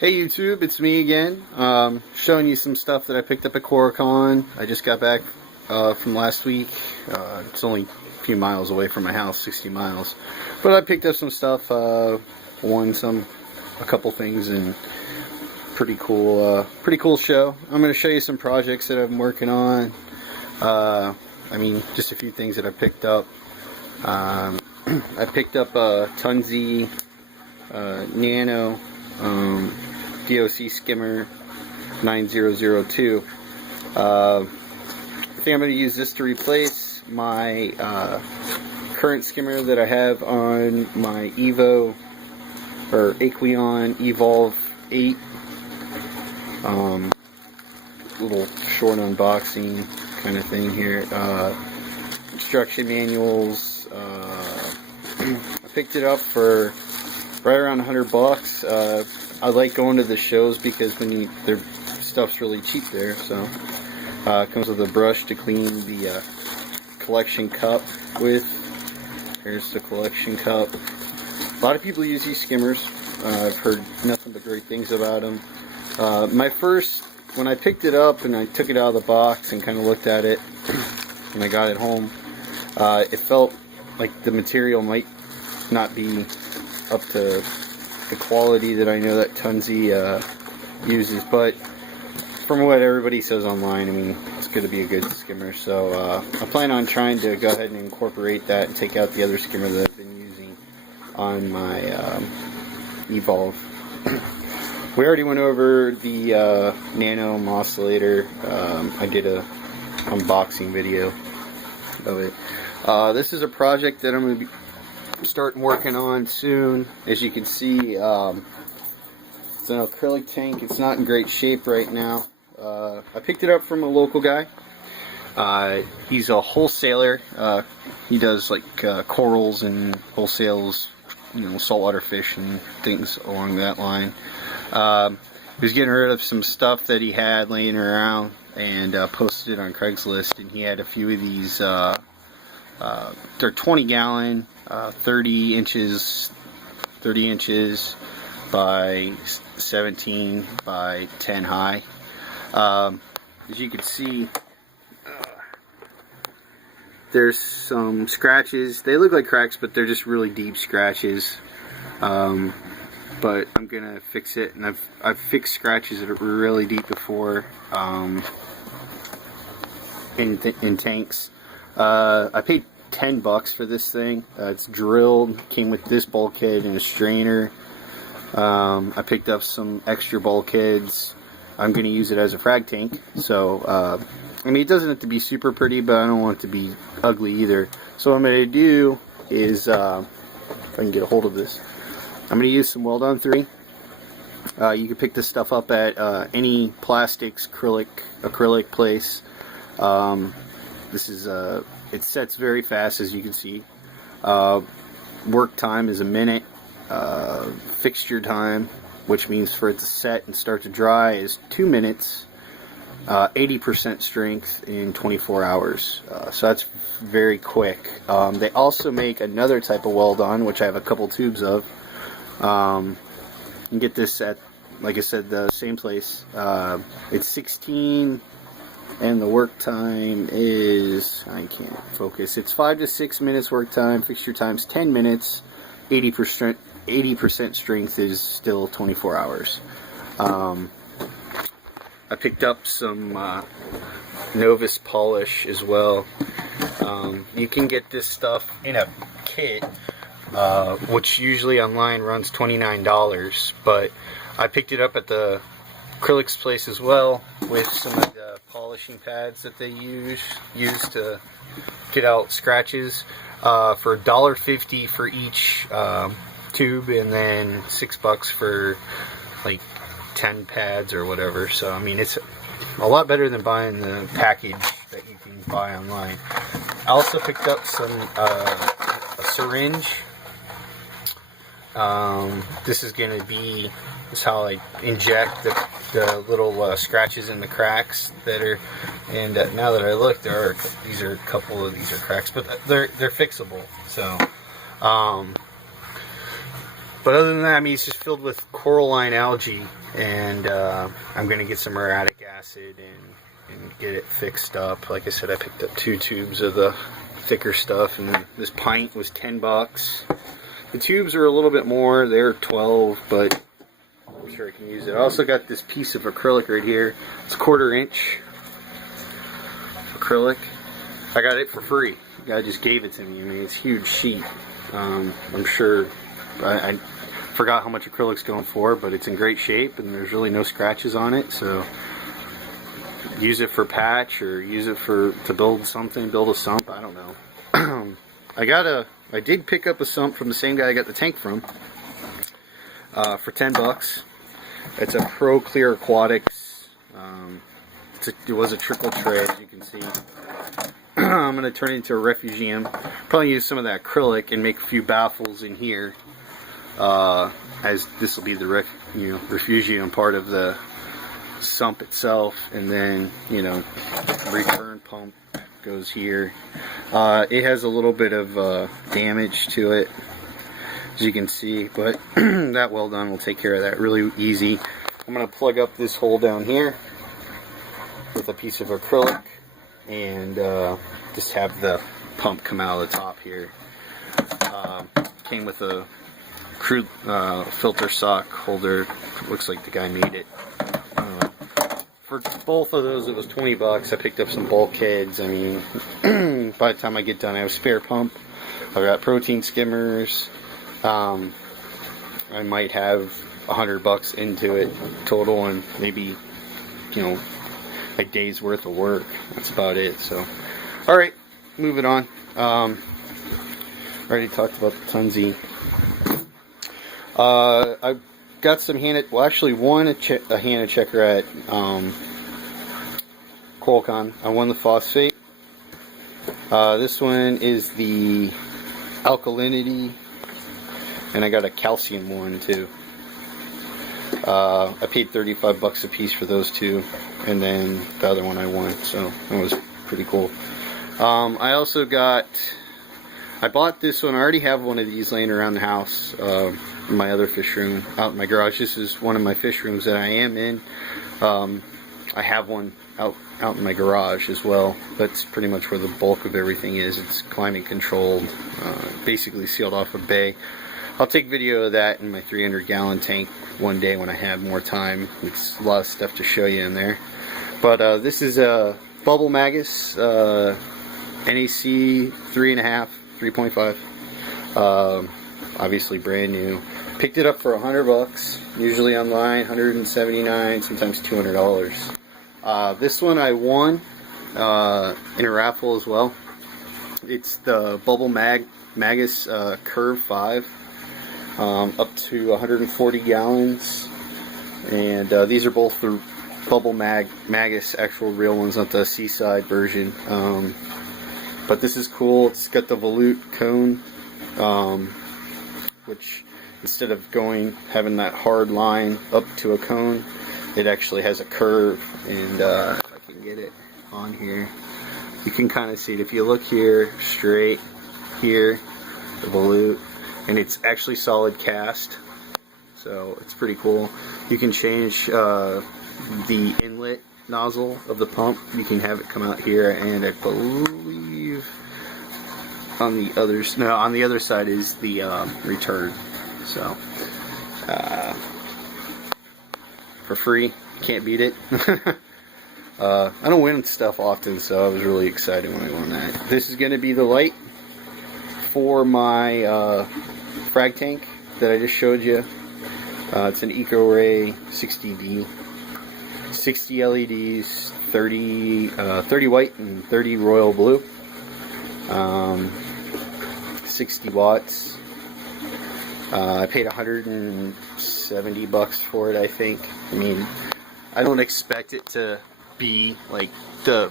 Hey YouTube, it's me again. Showing you some stuff that I picked up at Coricon. I just got back from last week. It's only a few miles away from my house, 60 miles. But I picked up some stuff, won a couple things, and pretty cool show. I'm going to show you some projects that I'm working on. Just a few things that I picked up. I picked up a Tunzi Nano DOC skimmer 9002. I think I'm going to use this to replace my current skimmer that I have on my Evo or Aqueon Evolve 8. Little short unboxing kind of thing here. Instruction manuals. I picked it up for right around $100. I like going to the shows because their stuff's really cheap there. So it comes with a brush to clean the collection cup with. Here's the collection cup. A lot of people use these skimmers. I've heard nothing but great things about them. When I picked it up and I took it out of the box and kind of looked at it and I got it home, it felt like the material might not be up to the quality that I know that Tunzi uses, but from what everybody says online, it's going to be a good skimmer. So I plan on trying to go ahead and incorporate that and take out the other skimmer that I've been using on my Evolve. We already went over the Nano oscillator. I did a unboxing video of it. This is a project that I'm going to be starting working on soon. As you can see, it's an acrylic tank. It's not in great shape right now. I picked it up from a local guy. He's a wholesaler. He does like corals and wholesales, saltwater fish and things along that line. He was getting rid of some stuff that he had laying around and posted it on Craigslist, and he had a few of these. They're 20 gallon, 30 inches by 17 by 10 high. As you can see, there's some scratches. They look like cracks, but they're just really deep scratches. But I'm gonna fix it, and I've fixed scratches that are really deep before in tanks. I paid $10 for this thing. It's drilled, came with this bulkhead and a strainer. I picked up some extra bulkheads. I'm going to use it as a frag tank. So, it doesn't have to be super pretty, but I don't want it to be ugly either. So what I'm going to do is, if I can get a hold of this, I'm going to use some Weld-On 3. You can pick this stuff up at any plastics, acrylic place. This is it sets very fast, as you can see. Work time is a minute. Fixture time, which means for it to set and start to dry, is 2 minutes. 80% strength in 24 hours. So that's very quick. They also make another type of Weld-On, which I have a couple tubes of. You can get this at, like I said, the same place. It's 16. And the work time is, I can't focus, it's 5 to 6 minutes work time. Fixture time's 10 minutes. 80% strength is still 24 hours. I picked up some Novus polish as well. You can get this stuff in a kit, which usually online runs $29, but I picked it up at the acrylics place as well, with some of the polishing pads that they use to get out scratches, for $1.50 for each tube, and then $6 for like 10 pads or whatever. So it's a lot better than buying the package that you can buy online. I also picked up some a syringe. This is going to be how I inject the little scratches in the cracks that are, and now that I look, these are a couple of these are cracks, but they're fixable. So But other than that, I mean, it's just filled with coralline algae, and I'm going to get some muriatic acid and get it fixed up. Like I said, I picked up 2 tubes of the thicker stuff, and this pint was $10. The tubes are a little bit more, they're 12, but I'm sure I can use it. I also got this piece of acrylic right here. It's 1/4 inch acrylic. I got it for free. The guy just gave it to me. I mean, it's a huge sheet. I'm sure I forgot how much acrylic's going for, but it's in great shape and there's really no scratches on it. So use it for patch or use it to build something, build a sump. I don't know. I did pick up a sump from the same guy I got the tank from for $10. It's a Pro Clear Aquatics. It was a trickle tray, as you can see. I'm going to turn it into a refugium. Probably use some of that acrylic and make a few baffles in here, as this will be the refugium part of the sump itself, and then return pump goes here. It has a little bit of damage to it, as you can see, but that well done will take care of that really easy. I'm going to plug up this hole down here with a piece of acrylic and just have the pump come out of the top here. Came with a crude filter sock holder. Looks like the guy made it. For both of those, it was $20. I picked up some bulkheads. I mean, by the time I get done, I have a spare pump. I've got protein skimmers. I might have $100 into it total, and maybe a day's worth of work. That's about it. So, all right, moving on. Already talked about the Tunzi. I've got some well, actually won a Hannah checker at Qualcomm. I won the phosphate. This one is the alkalinity, and I got a calcium one too. I paid $35 a piece for those two, and then the other one I won, so that was pretty cool. I also I bought this one. I already have one of these laying around the house, in my other fish room, out in my garage. This is one of my fish rooms that I am in. I have one out in my garage as well. That's pretty much where the bulk of everything is. It's climate controlled, basically sealed off a bay. I'll take video of that in my 300-gallon tank one day when I have more time. It's a lot of stuff to show you in there. But this is a Bubble Magus NAC 3.5, 3.5. Obviously brand new. Picked it up for $100. Usually online, $179, sometimes $200. This one I won in a raffle as well. It's the Bubble Magus Curve 5. Up to 140 gallons, and these are both the Bubble Magus actual real ones, not the Seaside version. But this is cool. It's got the volute cone, which instead of having that hard line up to a cone, it actually has a curve. And if I can get it on here, you can kind of see it. If you look here, straight here, the volute. And it's actually solid cast, so it's pretty cool. You can change the inlet nozzle of the pump. You can have it come out here, and I believe on the other side is the return. So for free, can't beat it. I don't win stuff often, so I was really excited when I won that. This is going to be the light for my frag tank that I just showed you. It's an EcoRay 60D. 60 LEDs, 30 white and 30 royal blue. 60 watts. I paid $170 for it, I think. I mean, I don't expect it to be like the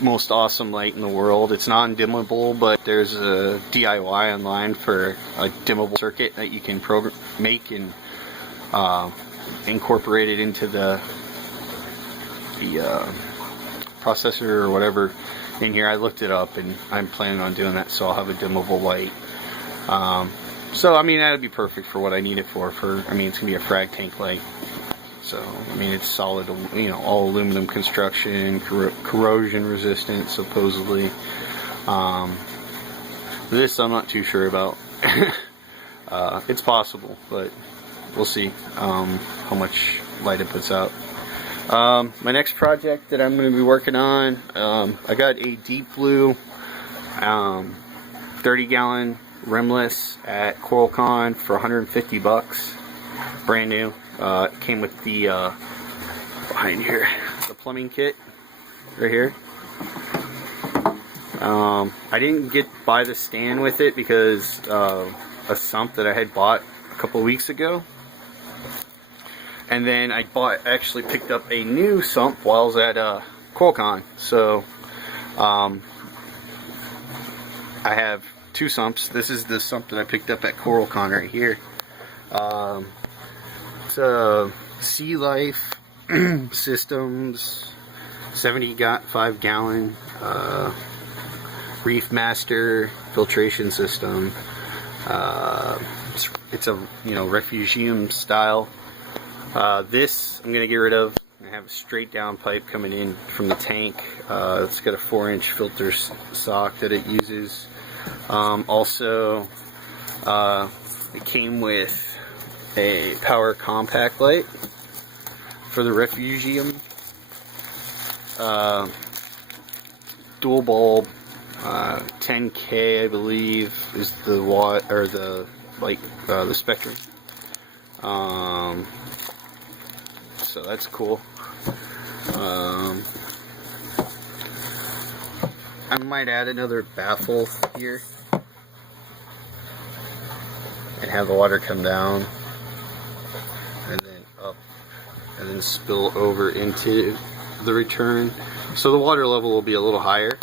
most awesome light in the world. It's non-dimmable, but there's a DIY online for a dimmable circuit that you can make and incorporate it into the processor or whatever in here. I looked it up and I'm planning on doing that, so I'll have a dimmable light. So I mean, that'd be perfect for what I need it for. I mean, it's gonna be a frag tank light. So I mean, it's solid, you know, all aluminum construction, corrosion resistant, supposedly. This I'm not too sure about. It's possible, but we'll see how much light it puts out. My next project that I'm going to be working on, I got a deep blue 30-gallon rimless at CoralCon for 150 bucks, brand new. It came with the behind here, the plumbing kit right here. I didn't buy the stand with it because a sump that I had bought a couple of weeks ago, and then I actually picked up a new sump while I was at CoralCon. So I have two sumps. This is the sump that I picked up at CoralCon right here. It's a Sea Life Systems 75-gallon Reef Master filtration system. It's a, you know, refugium style. This I'm gonna get rid of. I have a straight down pipe coming in from the tank. It's got a 4-inch filter sock that it uses. Also, it came with a power compact light for the refugium. Dual bulb, 10K I believe is the watt, or the light, the spectrum. So that's cool. I might add another baffle here and have the water come down and then up and then spill over into the return. So the water level will be a little higher,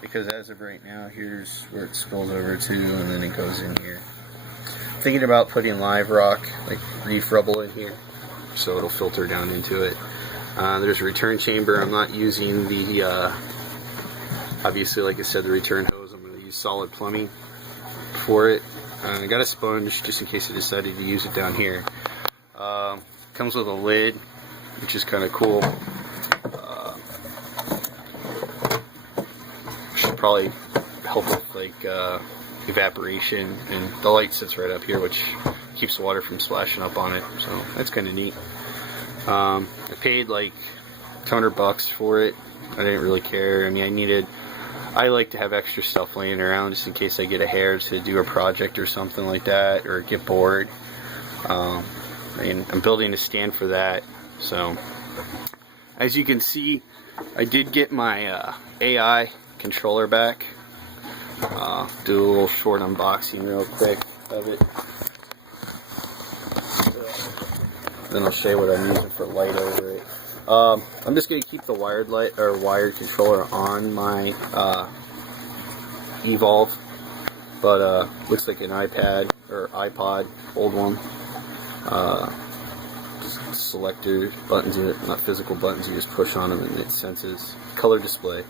because as of right now, here's where it spills over to, and then it goes in here. Thinking about putting live rock, like reef rubble, in here, so it'll filter down into it. There's a return chamber. I'm not using the, obviously, like I said, the return hose. I'm going to use solid plumbing for it. I got a sponge just in case I decided to use it down here. Comes with a lid, which is kind of cool. Should probably help with like evaporation, and the light sits right up here, which keeps the water from splashing up on it, so that's kind of neat. I paid like $200 for it. I didn't really care. I mean, I like to have extra stuff laying around just in case I get a hair to do a project or something like that, or get bored. And I'm building a stand for that. So as you can see, I did get my AI controller back. Do a little short unboxing real quick of it. Then I'll show you what I'm using for light over it. I'm just going to keep the wired light, or wired controller, on my Evolve, but looks like an iPad or iPod, old one. Selector buttons, not physical buttons, you just push on them and it senses. Color display.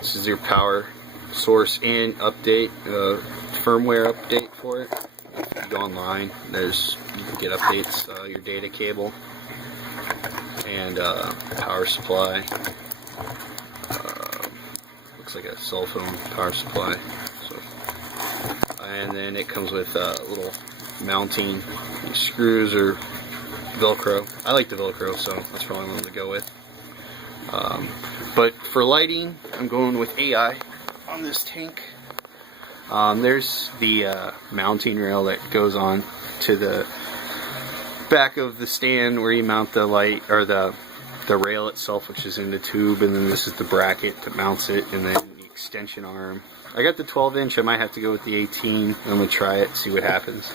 This is your power source and update, firmware update for it. If you go online, you can get updates, your data cable, and power supply. Looks like a cell phone power supply. So, and then it comes with little mounting screws or Velcro. I like the Velcro, so that's probably one to go with. But for lighting, I'm going with AI on this tank. There's the mounting rail that goes on to the back of the stand where you mount the light, or the rail itself, which is in the tube, and then this is the bracket that mounts it, and then the extension arm. I got the 12-inch. I might have to go with the 18. I'm gonna try it, see what happens.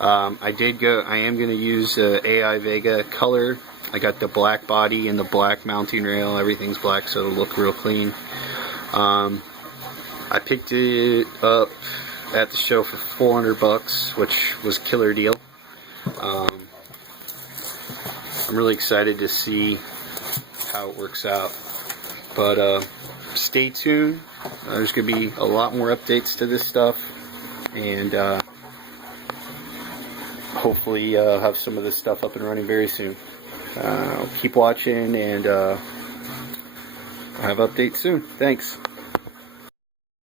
I am gonna use AI Vega color. I got the black body and the black mounting rail. Everything's black, so it'll look real clean. I picked it up at the show for $400, which was killer deal. I'm really excited to see how it works out. But stay tuned. There's going to be a lot more updates to this stuff, and hopefully have some of this stuff up and running very soon. Keep watching, and I'll have updates soon. Thanks.